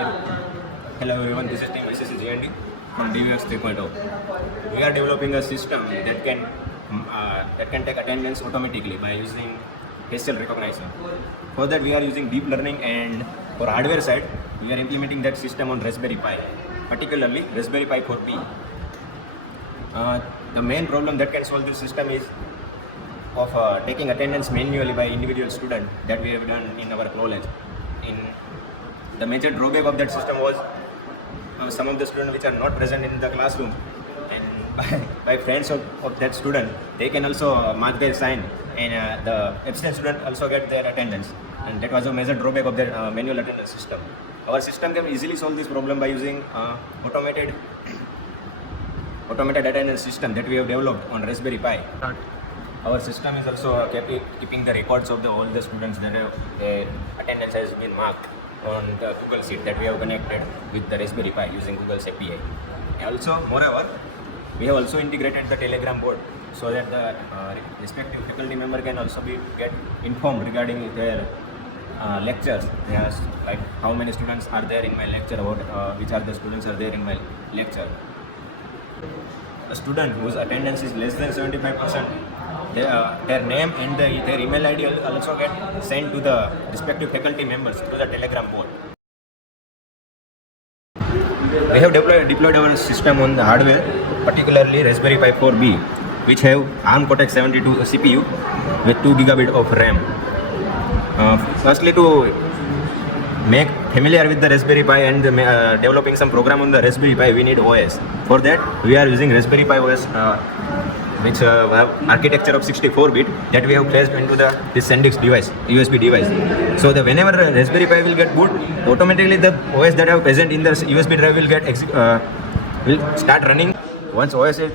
Hello everyone, this is Team GND from DUHacks 3.0. We are developing a system that can take attendance automatically by using facial recognition. For that we are using deep learning, and for hardware side we are implementing that system on Raspberry Pi, particularly Raspberry Pi 4B. The main problem that can solve this system is of taking attendance manually by individual student that we have done in our college. The major drawback of that system was some of the students which are not present in the classroom, and by friends of that student, they can also mark their sign, and the absent student also get their attendance, and that was a major drawback of the manual attendance system. Our system can easily solve this problem by using automated attendance system that we have developed on Raspberry Pi. Our system is also keeping the records of all the students that their attendance has been marked on the Google Sheet that we have connected with the Raspberry Pi using Google's API. Also, moreover, we have also integrated the Telegram bot so that the respective faculty member can also get informed regarding their lectures. Yes, like how many students are there in my lecture, or which are the students are there in my lecture. A student whose attendance is less than 75%, their name and their email ID will also get sent to the respective faculty members through the Telegram bot. We have deployed our system on the hardware, particularly Raspberry Pi 4B, which have ARM Cortex-72 CPU with 2 GB of RAM. Firstly, to make familiar with the Raspberry Pi and developing some program on the Raspberry Pi, we need OS. For that, we are using Raspberry Pi OS, which have architecture of 64-bit that we have placed into this SendX device, USB device. So that whenever Raspberry Pi will get boot, automatically the OS that are present in the USB drive will start running. Once OS is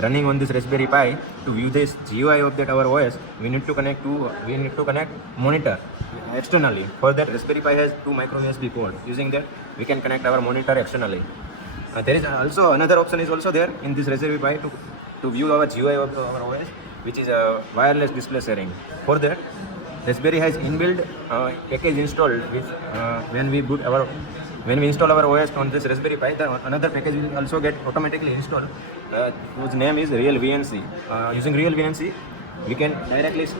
running on this Raspberry Pi, to view this GUI of that our OS, we need to connect monitor externally. For that, Raspberry Pi has 2 micro USB ports. Using that, we can connect our monitor externally. There is also another option is also there in this Raspberry Pi to view our GUI of our OS, which is a wireless display sharing. For that, Raspberry has inbuilt package installed, which when we install our OS on this Raspberry Pi, another package will also get automatically installed, whose name is Real VNC. Using Real VNC, we can directly see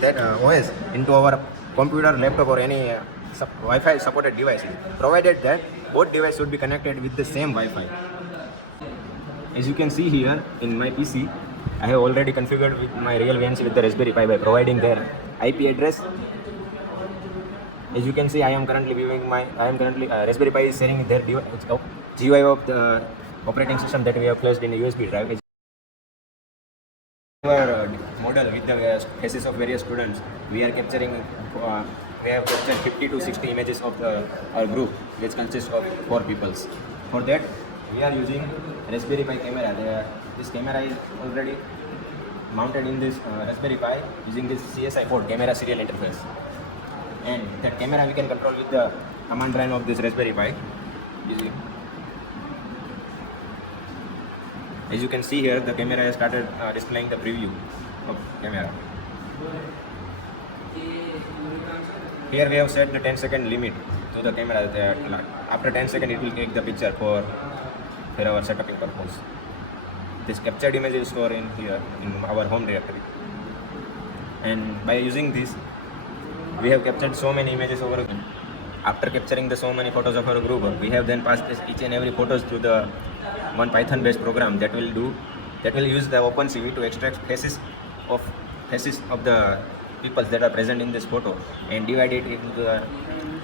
that OS into our computer, laptop, or any Wi-Fi supported devices, provided that both devices should be connected with the same Wi-Fi. As you can see here in my PC, I have already configured with my Real VNC with the Raspberry Pi by providing their IP address. As you can see, I am currently Raspberry Pi is sharing their GUI of the operating system that we have placed in a USB drive. Our model with the faces of various students, we have captured 50 to 60 images of our group, which consists of 4 people. For that, we are using Raspberry Pi camera. This camera is already mounted in this Raspberry Pi using this CSI port camera serial interface. And that camera we can control with the command line of this Raspberry Pi. As you can see here, the camera has started displaying the preview of camera. Here we have set the 10-second limit to the camera. After 10 seconds, it will take the picture for our setuping purpose. This captured image is stored in here in our home directory. And by using this, we have captured so many images over again. After capturing so many photos of our group, we have then passed each and every photos to the one Python-based program that will use the OpenCV to extract faces of the people that are present in this photo and divide it into the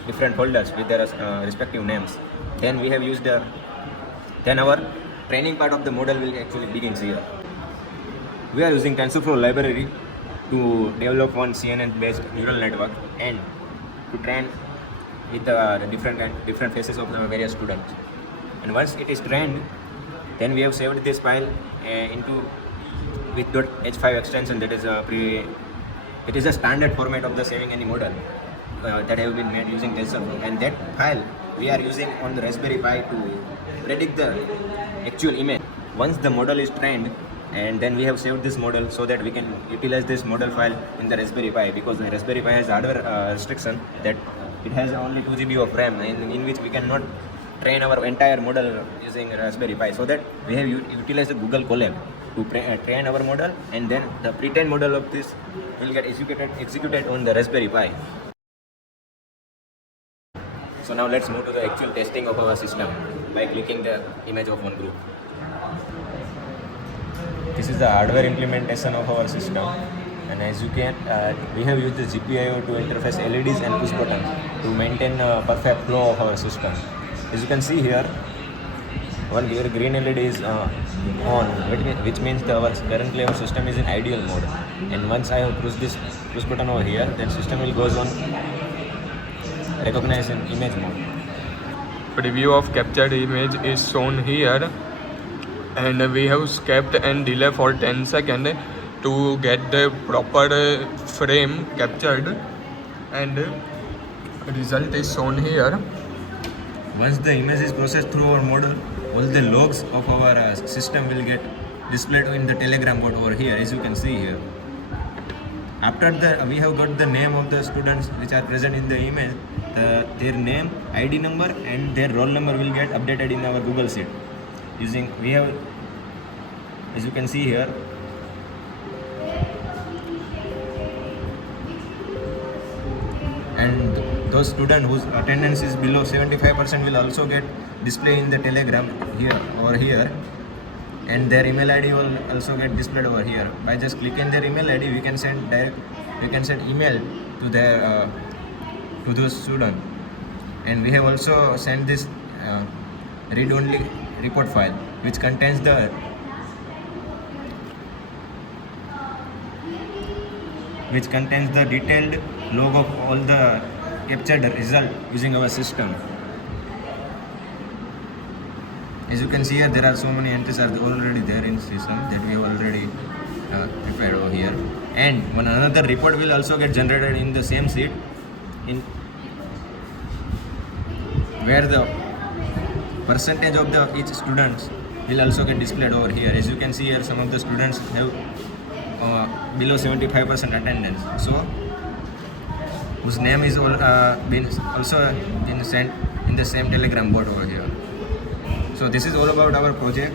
different folders with their respective names. Then we have used then our training part of the model will actually begins here. We are using TensorFlow library to develop one CNN-based neural network and to train with the different faces of the various students. And once it is trained, then we have saved this file with .h5 extension. That is it is a standard format of the saving any model that have been made using TensorFlow, and that file we are using on the Raspberry Pi to predict the actual image. Once the model is trained, and then we have saved this model so that we can utilize this model file in the Raspberry Pi, because the Raspberry Pi has hardware restriction that it has only 2 GB of RAM, in which we cannot train our entire model using Raspberry Pi. So that we have utilized the Google Colab to train our model, and then the pre-trained model of this will get executed on the Raspberry Pi. So now let's move to the actual testing of our system by clicking the image of one group. This is the hardware implementation of our system, and as you can, we have used the GPIO to interface LEDs and push buttons to maintain a perfect flow of our system. As you can see here, one green LED is on, which means currently our system is in ideal mode. And once I have pushed this push button over here, then system will goes on recognize in image mode. Preview of captured image is shown here, and we have skipped and delay for 10 seconds to get the proper frame captured, and result is shown here. Once the image is processed through our model, all the logs of our system will get displayed in the Telegram bot over here, as you can see here. After that, we have got the name of the students which are present in the image, their name, ID number, and their roll number will get updated in our Google Sheet. We have, as you can see here, and those students whose attendance is below 75% will also get displayed in the Telegram over here, and their email ID will also get displayed over here. By just clicking their email ID, we can send email to those students. And we have also sent this read-only report file, which contains the detailed log of all the captured result using our system. As you can see here, there are so many entries are already there in system that we have already prepared over here. And another report will also get generated in the same sheet, where the percentage of each students will also get displayed over here. As you can see here, some of the students have below 75% attendance, so whose name is been sent in the same Telegram bot over here. So this is all about our project.